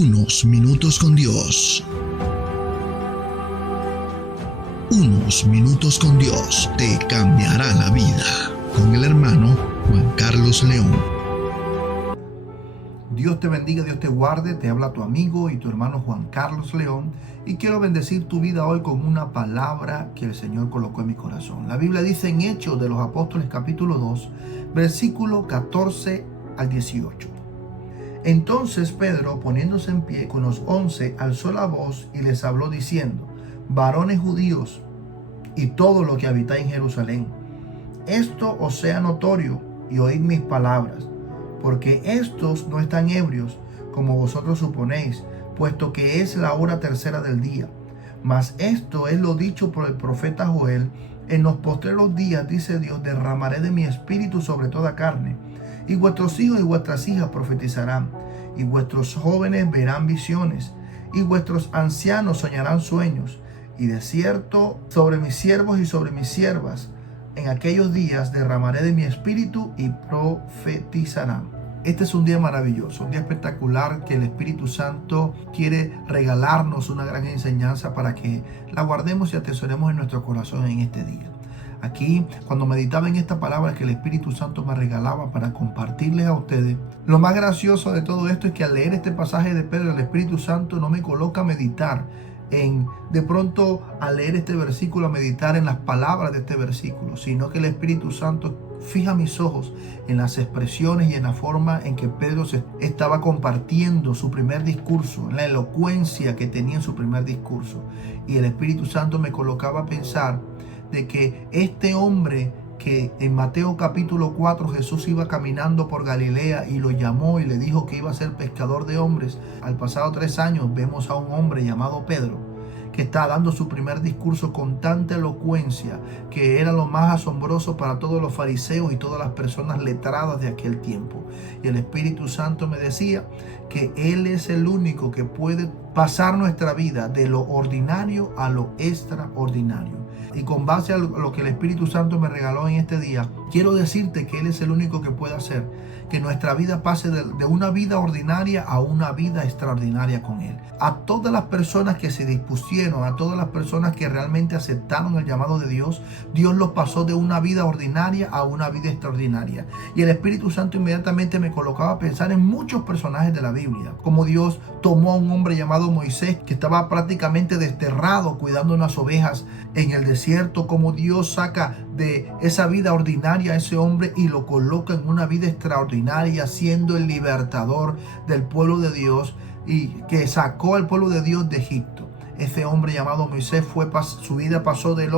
Unos minutos con Dios. Unos minutos con Dios te cambiará la vida. Con el hermano Juan Carlos León. Dios te bendiga, Dios te guarde. Te habla tu amigo y tu hermano Juan Carlos León. Y quiero bendecir tu vida hoy con una palabra que el Señor colocó en mi corazón. La Biblia dice en Hechos de los Apóstoles capítulo 2, versículo 14 al 18. Entonces Pedro, poniéndose en pie con los 11, alzó la voz y les habló diciendo: varones judíos y todo lo que habitáis en Jerusalén, esto os sea notorio y oíd mis palabras, porque estos no están ebrios como vosotros suponéis, puesto que es la hora tercera del día. Mas esto es lo dicho por el profeta Joel: en los postreros días, dice Dios, derramaré de mi espíritu sobre toda carne, y vuestros hijos y vuestras hijas profetizarán, y vuestros jóvenes verán visiones, y vuestros ancianos soñarán sueños. Y de cierto, sobre mis siervos y sobre mis siervas, en aquellos días derramaré de mi espíritu y profetizarán. Este es un día maravilloso, un día espectacular que el Espíritu Santo quiere regalarnos una gran enseñanza para que la guardemos y atesoremos en nuestro corazón en este día. Aquí, cuando meditaba en esta palabra que el Espíritu Santo me regalaba para compartirles a ustedes, lo más gracioso de todo esto es que al leer este pasaje de Pedro, el Espíritu Santo no me coloca a meditar de pronto al leer este versículo, a meditar en las palabras de este versículo, sino que el Espíritu Santo fija mis ojos en las expresiones y en la forma en que Pedro se estaba compartiendo su primer discurso, en la elocuencia que tenía en su primer discurso. Y el Espíritu Santo me colocaba a pensar de que este hombre que en Mateo capítulo 4 Jesús iba caminando por Galilea y lo llamó y le dijo que iba a ser pescador de hombres, al pasado 3 años vemos a un hombre llamado Pedro que está dando su primer discurso con tanta elocuencia que era lo más asombroso para todos los fariseos y todas las personas letradas de aquel tiempo. Y el Espíritu Santo me decía que Él es el único que puede pasar nuestra vida de lo ordinario a lo extraordinario. Y con base a lo que el Espíritu Santo me regaló en este día, quiero decirte que Él es el único que puede hacer que nuestra vida pase de una vida ordinaria a una vida extraordinaria con Él. A todas las personas que se dispusieron, a todas las personas que realmente aceptaron el llamado de Dios, Dios los pasó de una vida ordinaria a una vida extraordinaria. Y el Espíritu Santo inmediatamente me colocaba a pensar en muchos personajes de la Biblia, como Dios tomó a un hombre llamado Moisés, que estaba prácticamente desterrado cuidando unas ovejas en el desierto, como Dios saca de esa vida ordinaria a ese hombre y lo coloca en una vida extraordinaria, siendo el libertador del pueblo de Dios y que sacó al pueblo de Dios de Egipto. Ese hombre llamado Moisés su vida pasó de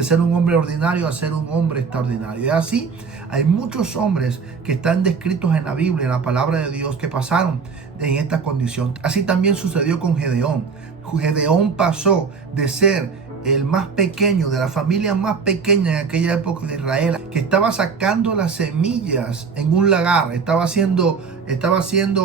ser un hombre ordinario a ser un hombre extraordinario. Y así hay muchos hombres que están descritos en la Biblia, en la palabra de Dios, que pasaron en esta condición. Así también sucedió con Gedeón. Gedeón pasó de ser el más pequeño, de la familia más pequeña en aquella época de Israel, que estaba sacando las semillas en un lagar, estaba haciendo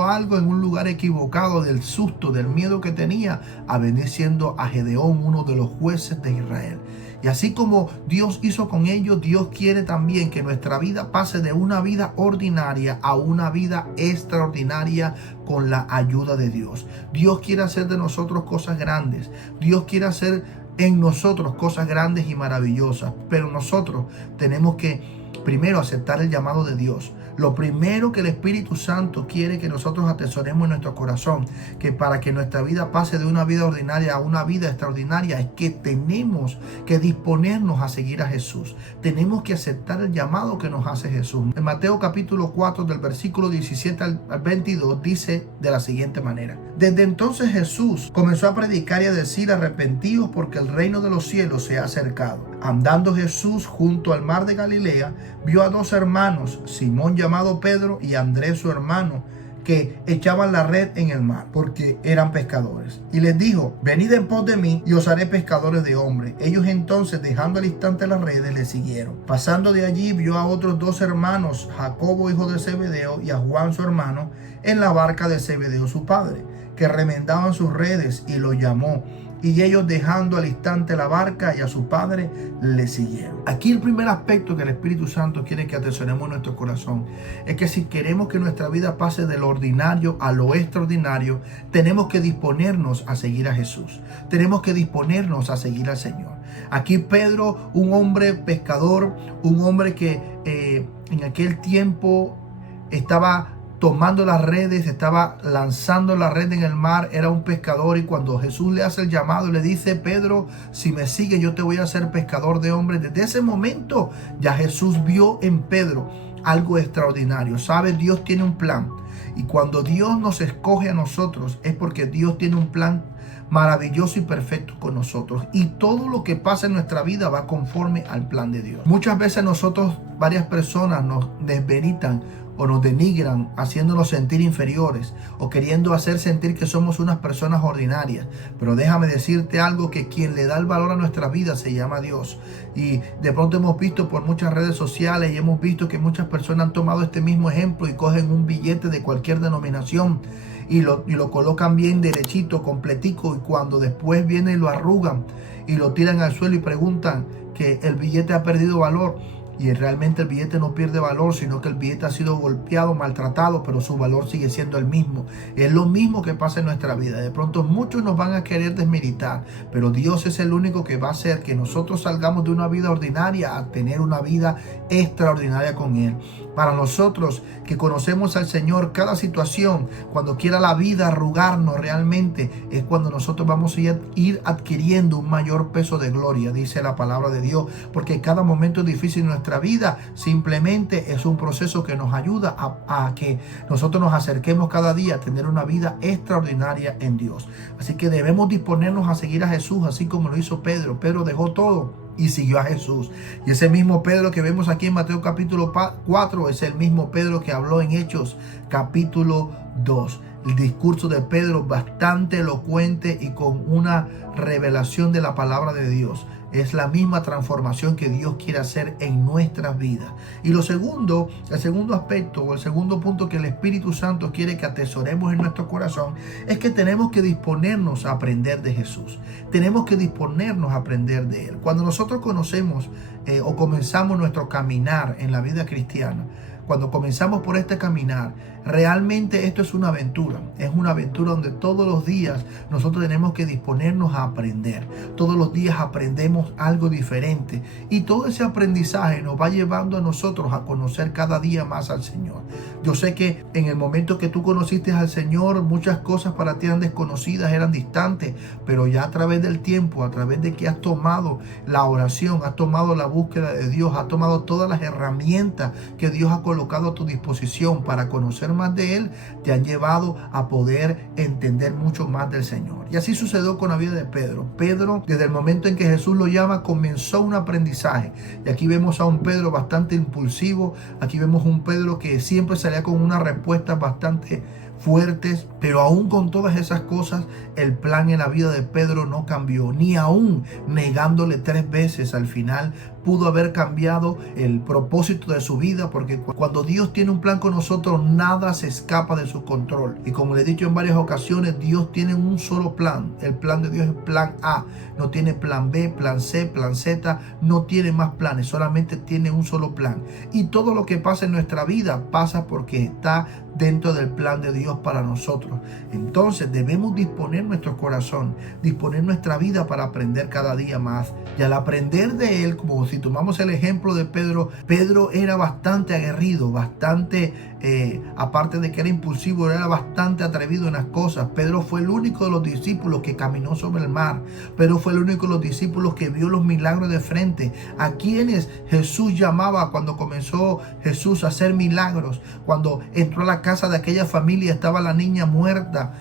algo en un lugar equivocado del susto, del miedo que tenía, a venir siendo a Gedeón uno de los jueces de Israel. Y así como Dios hizo con ellos, Dios quiere también que nuestra vida pase de una vida ordinaria a una vida extraordinaria con la ayuda de Dios. Dios quiere hacer de nosotros cosas grandes. Dios quiere hacer en nosotros cosas grandes y maravillosas, pero nosotros tenemos que primero aceptar el llamado de Dios. Lo primero que el Espíritu Santo quiere que nosotros atesoremos en nuestro corazón, que para que nuestra vida pase de una vida ordinaria a una vida extraordinaria, es que tenemos que disponernos a seguir a Jesús. Tenemos que aceptar el llamado que nos hace Jesús. En Mateo capítulo 4 del versículo 17 al 22 dice de la siguiente manera: desde entonces Jesús comenzó a predicar y a decir: arrepentíos, porque el reino de los cielos se ha acercado. Andando Jesús junto al mar de Galilea, vio a 2 hermanos, Simón llamado Pedro y Andrés su hermano, que echaban la red en el mar, porque eran pescadores. Y les dijo: venid en pos de mí, y os haré pescadores de hombres. Ellos entonces, dejando al instante las redes, le siguieron. Pasando de allí, vio a otros 2 hermanos, Jacobo hijo de Zebedeo y a Juan su hermano, en la barca de Zebedeo su padre, que remendaban sus redes, y lo llamó. Y ellos, dejando al instante la barca y a su padre, le siguieron. Aquí el primer aspecto que el Espíritu Santo quiere que atesoremos en nuestro corazón es que si queremos que nuestra vida pase de lo ordinario a lo extraordinario, tenemos que disponernos a seguir a Jesús. Tenemos que disponernos a seguir al Señor. Aquí Pedro, un hombre pescador, un hombre que en aquel tiempo estaba tomando las redes, estaba lanzando la red en el mar, era un pescador, y cuando Jesús le hace el llamado y le dice: Pedro, si me sigues yo te voy a hacer pescador de hombres, desde ese momento ya Jesús vio en Pedro algo extraordinario. ¿Sabe? Dios tiene un plan, y cuando Dios nos escoge a nosotros es porque Dios tiene un plan maravilloso y perfecto con nosotros, y todo lo que pasa en nuestra vida va conforme al plan de Dios. Muchas veces nosotros, varias personas nos desmeritan o nos denigran, haciéndonos sentir inferiores o queriendo hacer sentir que somos unas personas ordinarias. Pero déjame decirte algo, que quien le da el valor a nuestra vida se llama Dios. Y de pronto hemos visto por muchas redes sociales y hemos visto que muchas personas han tomado este mismo ejemplo y cogen un billete de cualquier denominación y lo colocan bien derechito, completico, y cuando después vienen y lo arrugan y lo tiran al suelo y preguntan que el billete ha perdido valor. Y realmente el billete no pierde valor, sino que el billete ha sido golpeado, maltratado, pero su valor sigue siendo el mismo. Es lo mismo que pasa en nuestra vida. De pronto muchos nos van a querer desmeritar, pero Dios es el único que va a hacer que nosotros salgamos de una vida ordinaria a tener una vida extraordinaria con Él. Para nosotros que conocemos al Señor, cada situación, cuando quiera la vida arrugarnos realmente, es cuando nosotros vamos a ir adquiriendo un mayor peso de gloria, dice la palabra de Dios, porque cada momento difícil en nuestra vida simplemente es un proceso que nos ayuda a que nosotros nos acerquemos cada día a tener una vida extraordinaria en Dios. Así que debemos disponernos a seguir a Jesús, así como lo hizo Pedro. Pedro dejó todo y siguió a Jesús. Y ese mismo Pedro que vemos aquí en Mateo capítulo 4 es el mismo Pedro que habló en Hechos capítulo 2. El discurso de Pedro bastante elocuente y con una revelación de la palabra de Dios. Es la misma transformación que Dios quiere hacer en nuestras vidas. Y el segundo aspecto o el segundo punto que el Espíritu Santo quiere que atesoremos en nuestro corazón es que tenemos que disponernos a aprender de Jesús. Tenemos que disponernos a aprender de Él. Cuando nosotros conocemos o comenzamos nuestro caminar en la vida cristiana, cuando comenzamos por este caminar, realmente esto es una aventura. Es una aventura donde todos los días nosotros tenemos que disponernos a aprender. Todos los días aprendemos algo diferente. Y todo ese aprendizaje nos va llevando a nosotros a conocer cada día más al Señor. Yo sé que en el momento que tú conociste al Señor, muchas cosas para ti eran desconocidas, eran distantes. Pero ya a través del tiempo, a través de que has tomado la oración, has tomado la búsqueda de Dios, has tomado todas las herramientas que Dios ha colocado a tu disposición para conocer más de Él, te han llevado a poder entender mucho más del Señor. Y así sucedió con la vida de Pedro. Pedro, desde el momento en que Jesús lo llama, comenzó un aprendizaje. Y aquí vemos a un Pedro bastante impulsivo. Aquí vemos un Pedro que siempre salía con unas respuestas bastante fuertes, pero aún con todas esas cosas, el plan en la vida de Pedro no cambió, ni aún negándole 3 veces al final pudo haber cambiado el propósito de su vida, porque cuando Dios tiene un plan con nosotros, nada se escapa de su control. Y como le he dicho en varias ocasiones, Dios tiene un solo plan. El plan de Dios es plan A, no tiene plan B, plan C, plan Z, no tiene más planes, solamente tiene un solo plan. Y todo lo que pasa en nuestra vida pasa porque está dentro del plan de Dios para nosotros. Entonces debemos disponer nuestro corazón, disponer nuestra vida para aprender cada día más. Y al aprender de Él, como si tomamos el ejemplo de Pedro, Pedro era bastante aguerrido, bastante, aparte de que era impulsivo, era bastante atrevido en las cosas. Pedro fue el único de los discípulos que caminó sobre el mar. Pedro fue el único de los discípulos que vio los milagros de frente. A quienes Jesús llamaba cuando comenzó Jesús a hacer milagros. Cuando entró a la casa de aquella familia, estaba la niña muerta.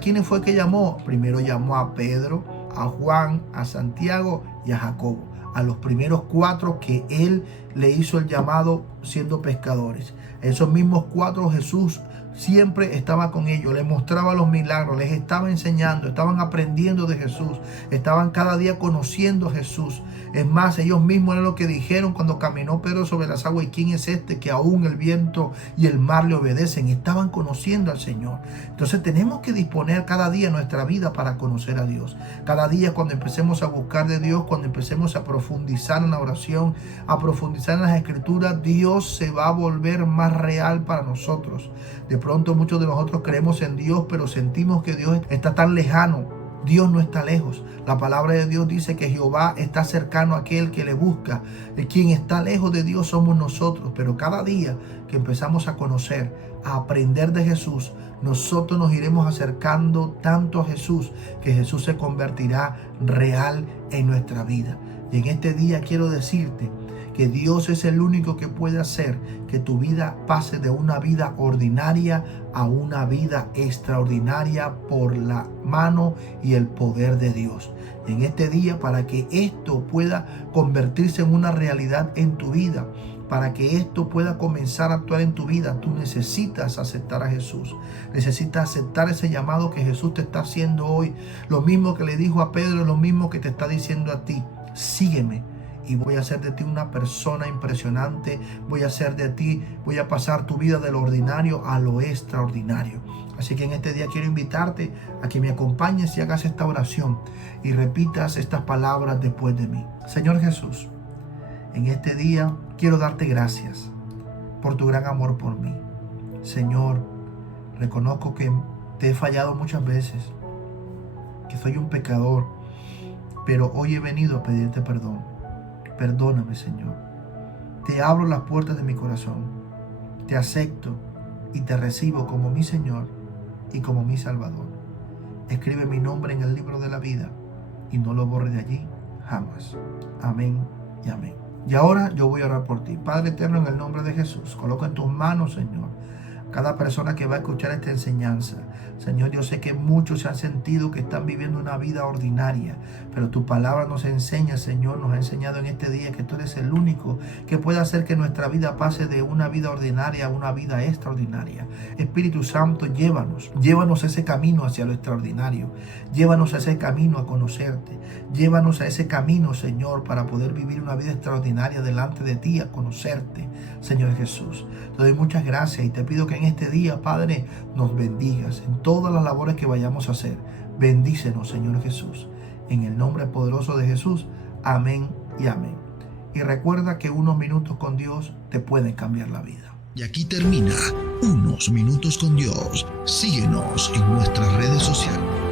¿Quién fue que llamó? Primero llamó a Pedro, a Juan, a Santiago y a Jacobo. A los primeros 4 que Él le hizo el llamado siendo pescadores. Esos mismos 4 Jesús siempre estaba con ellos, les mostraba los milagros, les estaba enseñando, estaban aprendiendo de Jesús, estaban cada día conociendo a Jesús. Es más, ellos mismos eran lo que dijeron cuando caminó Pedro sobre las aguas: ¿y quién es este que aún el viento y el mar le obedecen? Estaban conociendo al Señor. Entonces tenemos que disponer cada día nuestra vida para conocer a Dios. Cada día, cuando empecemos a buscar de Dios, cuando empecemos a profundizar en la oración, a profundizar en las Escrituras, Dios se va a volver más real para nosotros. De pronto muchos de nosotros creemos en Dios, pero sentimos que Dios está tan lejano. Dios no está lejos. La palabra de Dios dice que Jehová está cercano a aquel que le busca. Quien está lejos de Dios somos nosotros. Pero cada día que empezamos a conocer, a aprender de Jesús, nosotros nos iremos acercando tanto a Jesús que Jesús se convertirá real en nuestra vida. Y en este día quiero decirte que Dios es el único que puede hacer que tu vida pase de una vida ordinaria a una vida extraordinaria por la mano y el poder de Dios. En este día, para que esto pueda convertirse en una realidad en tu vida, para que esto pueda comenzar a actuar en tu vida, tú necesitas aceptar a Jesús. Necesitas aceptar ese llamado que Jesús te está haciendo hoy. Lo mismo que le dijo a Pedro, lo mismo que te está diciendo a ti. Sígueme y voy a hacer de ti una persona impresionante. Voy a hacer de ti, voy a pasar tu vida de lo ordinario a lo extraordinario. Así que en este día quiero invitarte a que me acompañes y hagas esta oración y repitas estas palabras después de mí. Señor Jesús, en este día quiero darte gracias por tu gran amor por mí. Señor, reconozco que te he fallado muchas veces, que soy un pecador, pero hoy he venido a pedirte perdón. Perdóname, Señor. Te abro las puertas de mi corazón. Te acepto y te recibo como mi Señor y como mi Salvador. Escribe mi nombre en el libro de la vida y no lo borre de allí jamás. Amén y amén. Y ahora yo voy a orar por ti. Padre eterno, en el nombre de Jesús, coloco en tus manos, Señor, cada persona que va a escuchar esta enseñanza. Señor, yo sé que muchos se han sentido que están viviendo una vida ordinaria, pero tu palabra nos enseña, Señor, nos ha enseñado en este día que tú eres el único que puede hacer que nuestra vida pase de una vida ordinaria a una vida extraordinaria. Espíritu Santo, llévanos a ese camino hacia lo extraordinario. Llévanos a ese camino a conocerte. Llévanos a ese camino, Señor, para poder vivir una vida extraordinaria delante de ti, a conocerte, Señor Jesús. Te doy muchas gracias y te pido que en este día, Padre, nos bendigas en todas las labores que vayamos a hacer. Bendícenos, Señor Jesús. En el nombre poderoso de Jesús. Amén y amén. Y recuerda que unos minutos con Dios te pueden cambiar la vida. Y aquí termina Unos Minutos con Dios. Síguenos en nuestras redes sociales.